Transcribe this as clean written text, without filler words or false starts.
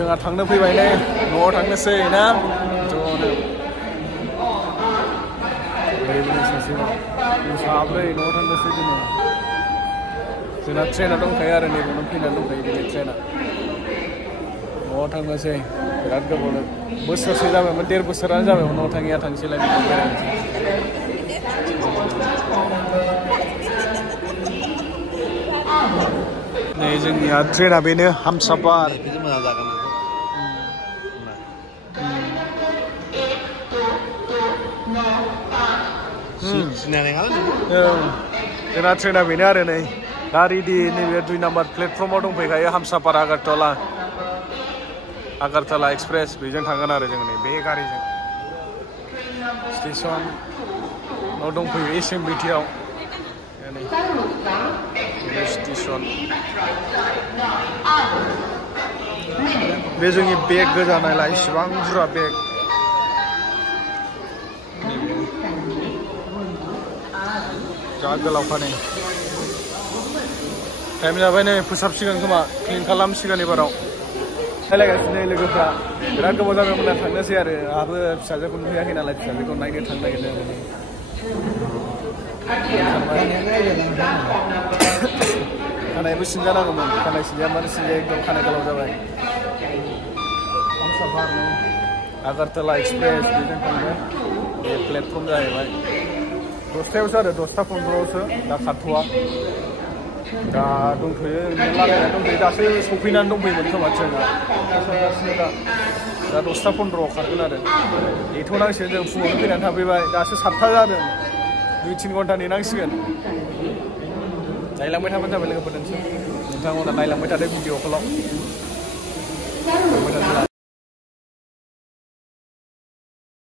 जोंहा थांनो फैबाय नै न'आव थांनोसै ना ज'नो साब्रै न'आव थांनोसै दिनै जोंना ट्रेना दंखायो आरो नैबावनो फैनानै दंखायो दिनै ट्रेना न'आव थांनोसै बिराद गोबावनो बोसोरसे जाबायमोन 1.5 बोसोरानो जाबायमोन न'आव थाङैया थांसैलाय नै जोंनिया ट्रेना बेनो हामसाफार जोंना ट्रेना बेनो आरो नै दा रेडि नैबे 2 नाम्बार प्लेटफर्माव दंफैखायो हामसाफार आगारतला एक्सप्रेस बेजों थांगोन आरो जों नै बे गारिजों स्टेसन नाव दंफैयो एसएमबिटिआव स्टेसन बे जोंनि बेग गोजा नालाय इसिबां बुरजा बेग जा गोलावखा नै टाइम जाबाय नै फोसाबसिगोन खोमा क्लिन खालामसिगोन एबाराव रायलायगासिनो लोगोफ्रा बिराद गोबाव जाबायमोन ना थांनोसै आरो आहाबो फिसाजोखौ नुहैयाखै नालाय फिसाजोखौ नायनो थांनो नागिरदों खानायबो सिनजानांगौमोन खानाय सिनजाया मानो सिनजाया एकदम खानाय गोलाव जाबाय आगारतला एक्सप्रेस बेजों थांगोन बे प्लेटफर्म जाहैबाय 10टायावसो आरो 10टा 15आवसो दा खारथ'वा दा दंथ'यो लागायनानै दंथ'यो दासो सफैनानै दंफैयोमोन खोमा ट्रेना सफैगासिनो दा 10टा 15आव खारगोन आरो नेथ'नांसिगोन जों फुङावनो फैनानै थाफैबाय दासो 7टा जादों 2-3 घन्टा नेनांसिगोन नायलांबाय थाबानो जाबाय लोगोफोर नोंथांमोना नायलांबाय थादो भिडिअखौल'